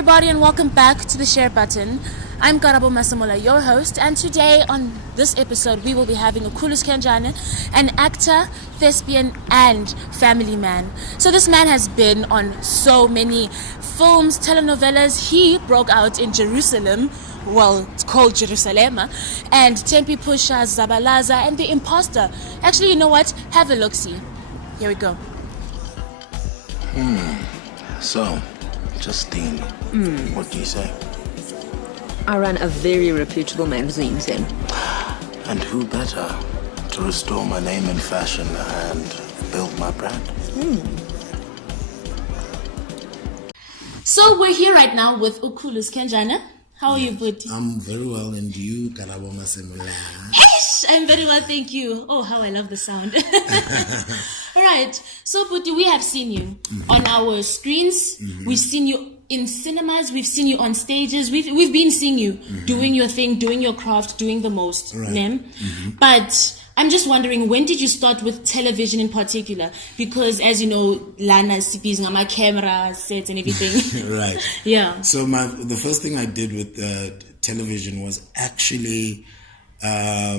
everybody, and welcome back to the share button. I'm Karabo Masamola, your host, and today on this episode we will be having Khulu Skenjana, an actor, thespian, and family man. So this man has been on so many films, telenovelas. He broke out in Jerusalem. Well, it's called Jerusalem, and Tempi Pusha, Zabalaza, and The Imposter. Actually, you know what? Have a look-see. Here we go. So, Justine, what do you say? I run a very reputable magazine, then. And who better to restore my name in fashion and build my brand? So we're here right now with Khulu Skenjana. How are you, Buti? I'm very well, and you, Karabo Masamola? Yes, I'm very well, thank you. Oh, how I love the sound. All right, so Buti, we have seen you on our screens. We've seen you in cinemas. We've seen you on stages. We've been seeing you doing your thing, doing your craft, doing the most. Right. But I'm just wondering, when did you start with television in particular? Because as you know, Lana is on my camera sets and everything. Right. Yeah. So the first thing I did with television was actually a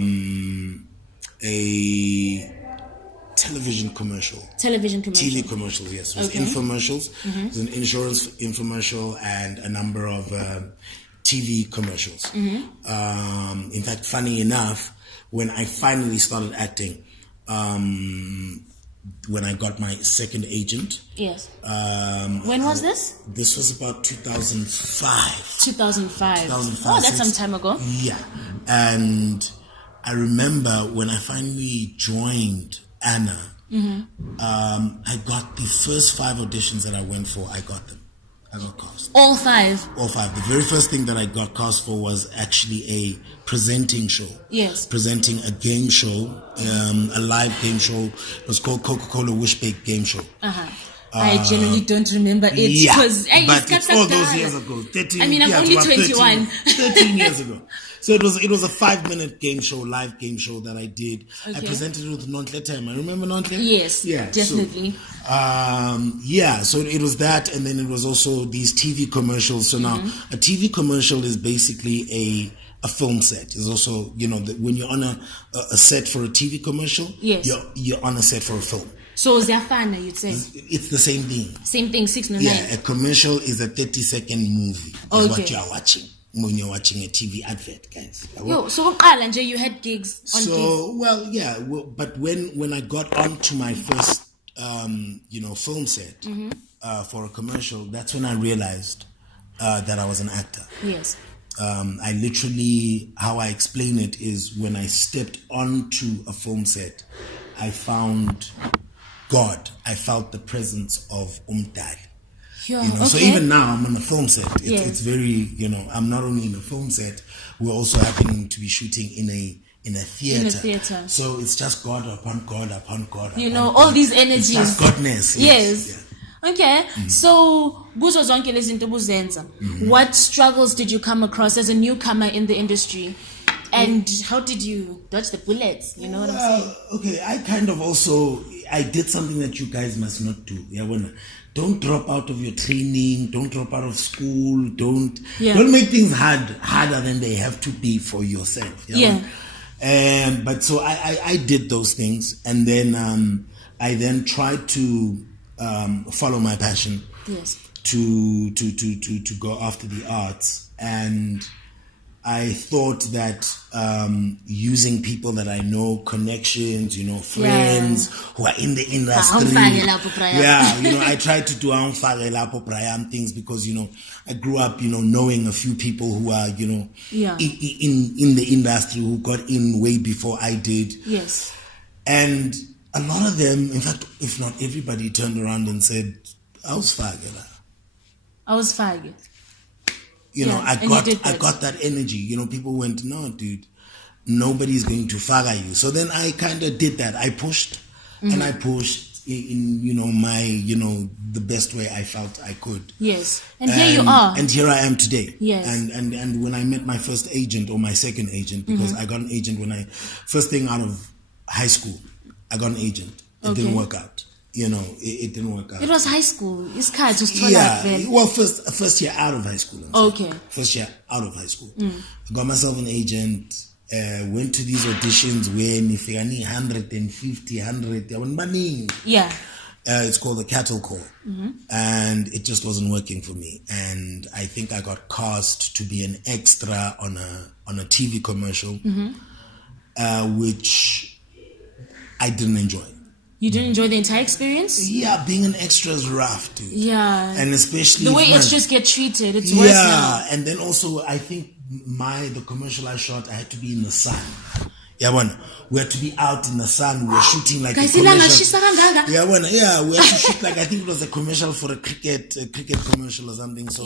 television commercial. TV commercials, yes. It was infomercials. It was an insurance infomercial and a number of TV commercials. In fact, funny enough, when I finally started acting, when I got my second agent. Yes. When was this? This was about 2005. 2005. 2005. Oh, that's some time ago. Yeah. And I remember when I finally joined Anna, I got the first 5 auditions that I went for, I got them. I got cast. All 5? All 5. The very first thing that I got cast for was actually a presenting show. Yes. Presenting a game show, a live game show. It was called Coca-Cola Wishbake Game Show. I generally don't remember it. Yeah, But it's all those years ago. 13, I mean, I'm only 21. 13 years ago. So it was a 5-minute game show, live game show that I did. Okay. I presented it with Nontle Time. I remember Nontle? Yes, yeah, definitely. So it was that, and then it was also these TV commercials. So now a TV commercial is basically a film set. It's also, when you're on a set for a TV commercial, yes, you're on a set for a film. So Zafana, you'd say? It's the same thing. Same thing, 6 and 9. Yeah, a commercial is a 30-second movie. Is what you are watching when you're watching a TV advert, guys. Yo, so you had gigs on gigs? But when I got onto my first, film set for a commercial, that's when I realized that I was an actor. Yes. I literally, how I explain it is when I stepped onto a film set, I found God. I felt the presence of Umdali. So even now I'm on a film set. It's very, I'm not only in a film set, we're also happening to be shooting in a theater. So it's just God upon God upon God. All these energies. It's just Godness. Yes. Yeah. Okay. So, what struggles did you come across as a newcomer in the industry? And how did you dodge the bullets? You know what I'm saying? Okay, I did something that you guys must not do. Don't drop out of your training. Don't drop out of school. Don't make things harder than they have to be for yourself. But so I did those things, and then I then tried to follow my passion. Yes. To go after the arts, and I thought that using people that I know, connections, friends who are in the industry. I tried to do things because, I grew up, knowing a few people who are, in the industry who got in way before I did. Yes. And a lot of them, in fact, if not everybody, turned around and said, I was fagela. I got that energy. People went, no, dude, nobody's going to fire you. So then I kind of did that. I pushed and I pushed in my, the best way I felt I could. Yes. And here you are. And here I am today. Yes. And when I met my first agent or my second agent, because I got an agent first thing out of high school, I got an agent. It didn't work out. it didn't work out. It was high school. His card was Well, first year out of high school. Okay. First year out of high school. I got myself an agent, went to these auditions where nifigani 150, 100, yeah. It's called the Cattle Call. And it just wasn't working for me. And I think I got cast to be an extra on a TV commercial, which I didn't enjoy. You didn't enjoy the entire experience? Yeah, being an extra is rough, dude. Yeah. And especially the way extras get treated, it's worse now. And then also I think the commercial I shot, I had to be in the sun. We had to be out in the sun. We were shooting like a commercial. We had to shoot like, I think it was a commercial for a cricket commercial or something. So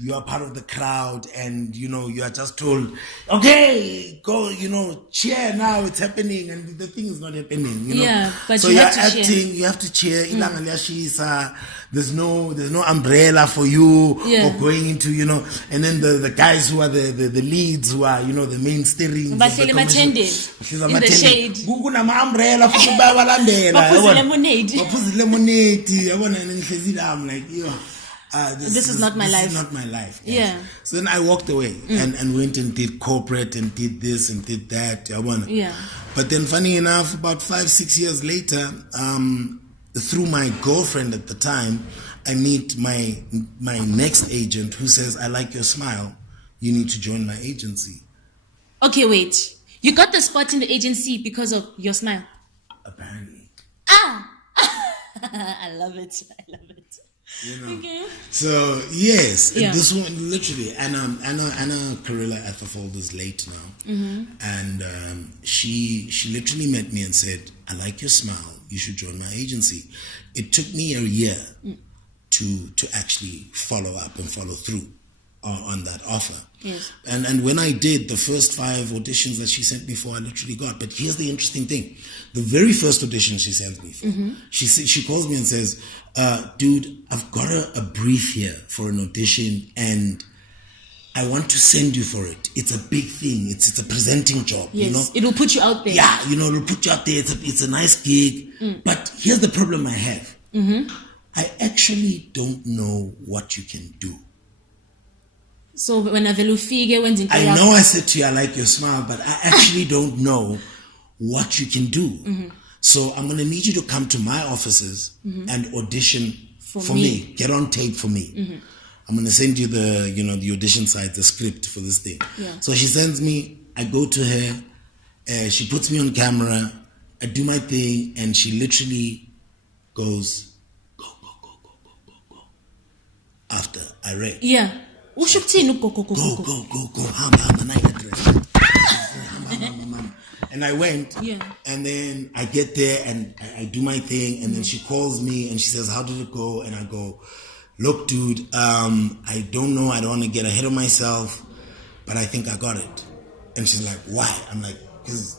you are part of the crowd, and you are just told, okay, go, cheer now, it's happening, and the thing is not happening. Yeah, but so you you're have to acting, cheer. you have to cheer. There's no umbrella for you or going into, and then the guys who are the leads, who are, the main steering. In the shade. Umbrella for lemonade. I'm like, this is not my life. This is not my life. Yeah. So then I walked away and went and did corporate and did this and did that. Yeah. But then funny enough, about 5-6 years later, through my girlfriend at the time, I meet my next agent who says, I like your smile. You need to join my agency. Okay, wait. You got the spot in the agency because of your smile? Apparently. I love it. Okay. So yes, Yeah. this one literally, Anna Carilla Atherfold is late now, and she literally met me and said, "I like your smile. You should join my agency." It took me a year to actually follow up and follow through on that offer. Yes. And when I did the first 5 auditions that she sent me for, I literally got. But here's the interesting thing: the very first audition she sent me for, she calls me and says, "Dude, I've got a brief here for an audition, and I want to send you for it. It's a big thing. It's a presenting job. Yes. It will put you out there. Yeah, it'll put you out there. It's a nice gig. But here's the problem I have. I actually don't know what you can do." So when I know I said to you, I like your smile, but I actually don't know what you can do. So I'm going to need you to come to my offices and audition for me. Get on tape for me. I'm going to send you the audition site, the script for this thing. Yeah. So she sends me, I go to her, she puts me on camera, I do my thing, and she literally goes, go. After I read. Yeah. Go, hamba, night address. And I went, and then I get there and I do my thing, and then she calls me and she says, "How did it go?" And I go, "Look, dude, I don't know, I don't want to get ahead of myself, but I think I got it." And she's like, "Why?" I'm like, "Because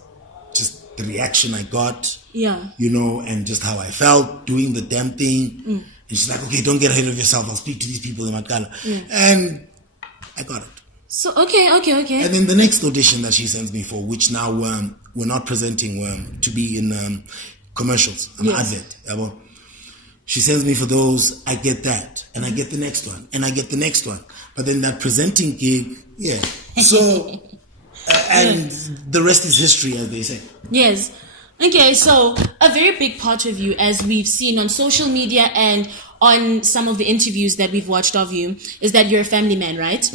just the reaction I got, and just how I felt doing the damn thing." And she's like, "Okay, don't get ahead of yourself. I'll speak to these people in Makala." And I got it. So, okay. And then the next audition that she sends me for, which now we're not presenting to be in commercials, an advert. She sends me for those, I get that. And I get the next one. And I get the next one. But then that presenting gig, So, and the rest is history, as they say. Yes. Okay, so a very big part of you, as we've seen on social media and on some of the interviews that we've watched of you, is that you're a family man, right?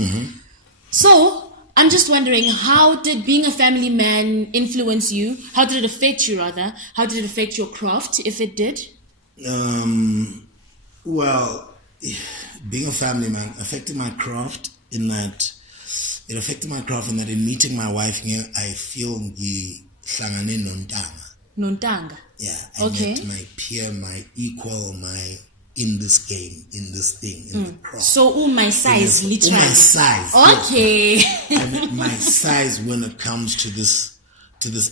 So I'm just wondering, how did being a family man influence you? How did it affect you, rather? How did it affect your craft, if it did? Well, being a family man affected my craft in that in meeting my wife here, I feel the hlangane nontanga. Yeah, I met my peer, my equal, my in this game, in this thing, in the craft. So, my size, literally. My size. Okay. I met my size when it comes to this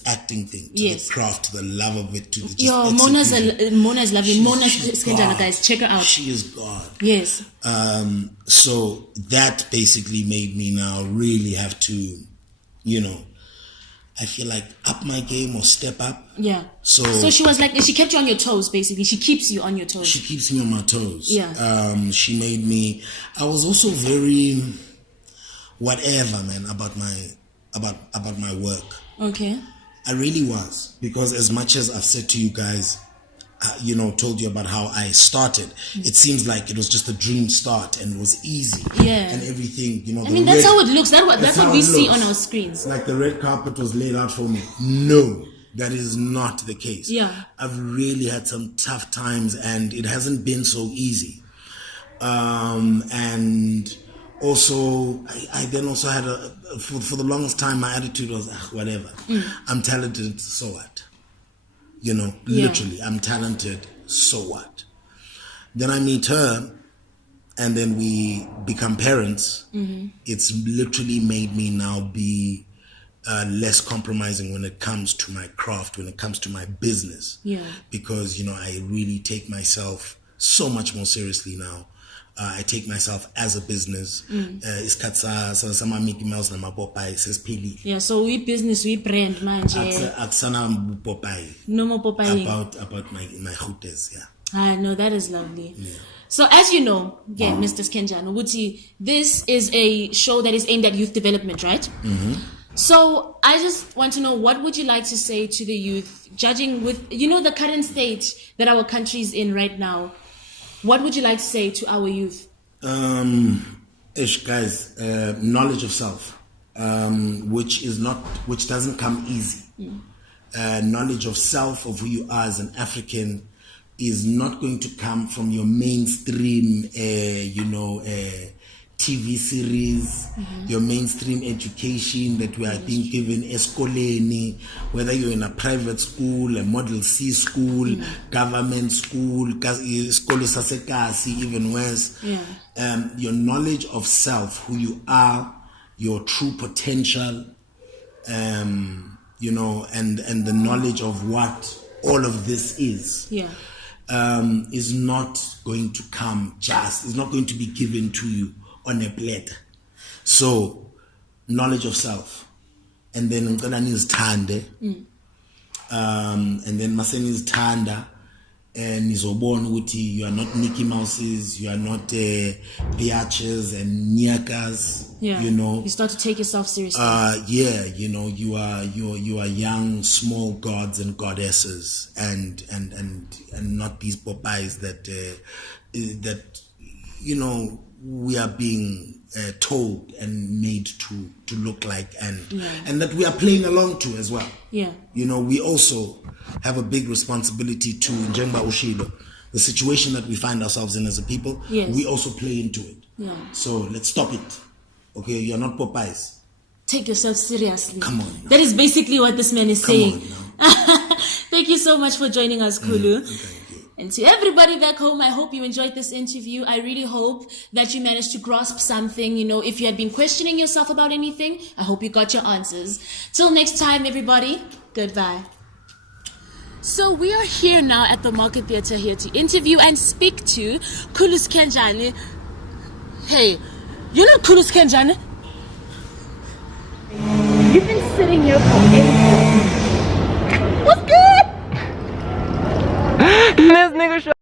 acting thing, to the craft, to the love of it, to the just Mona's lovely. Mona Skenjana, guys, check her out. She is God. Yes. So that basically made me now really have to, I feel like up my game or step up. Yeah. So she was like, she kept you on your toes, basically. She keeps you on your toes. She keeps me on my toes. Yeah. She made me. I was also very whatever, man, about my work. Okay. I really was, because as much as I've said to you guys, told you about how I started, it seems like it was just a dream start and it was easy. Yeah. And everything, I mean, that's how it looks. That's what we see on our screens. Like the red carpet was laid out for me. No, that is not the case. Yeah. I've really had some tough times and it hasn't been so easy. And also, I then also had for the longest time, my attitude was, whatever. I'm talented, so what? Literally, I'm talented, so what? Then I meet her, and then we become parents. It's literally made me now be less compromising when it comes to my craft, when it comes to my business. Yeah. Because, I really take myself so much more seriously now. I take myself as a business. Sama Mickey Mouse na Popeye says Pili. Yeah, so we business, we brand, manje. Aksana Popeye. No more Popeye. About my hooters, yeah. Ah, no, that is lovely. Yeah. So as you know, Mr. Skenjana, this is a show that is aimed at youth development, right? So I just want to know, what would you like to say to the youth, judging with, the current state that our country is in right now? What would you like to say to our youth? Guys, knowledge of self, which doesn't come easy. Knowledge of self, of who you are as an African, is not going to come from your mainstream, TV series, your mainstream education that we are being given, eskoleni, whether you're in a private school, a Model C school, government school, skolo sasekasi, even worse. Yeah. Your knowledge of self, who you are, your true potential, and the knowledge of what all of this is. Yeah. Is not going to come is not going to be given to you on a plate. So, knowledge of self. And then ngicela nizithande. And then mase nizithanda, nizobona ukuthi you are not Mickey Mouses, you are not biatches and nyakas. Yeah. You start to take yourself seriously. You are young, small gods and goddesses, and not these Popeyes that we are being told and made to look like, and that we are playing along to as well. Yeah. We also have a big responsibility to Njengba Ushilo, the situation that we find ourselves in as a people. Yes. We also play into it. Yeah. So let's stop it. Okay, you're not Popeyes. Take yourself seriously. Come on now. That is basically what this man is saying. Come on now. Thank you so much for joining us, Khulu. Thank you. And to everybody back home, I hope you enjoyed this interview. I really hope that you managed to grasp something. If you had been questioning yourself about anything, I hope you got your answers. Till next time, everybody, goodbye. So we are here now at the Market Theatre here to interview and speak to Khulu Skenjana. Hey, you know Khulu Skenjana? You've been sitting here for ages. What's good? This nigga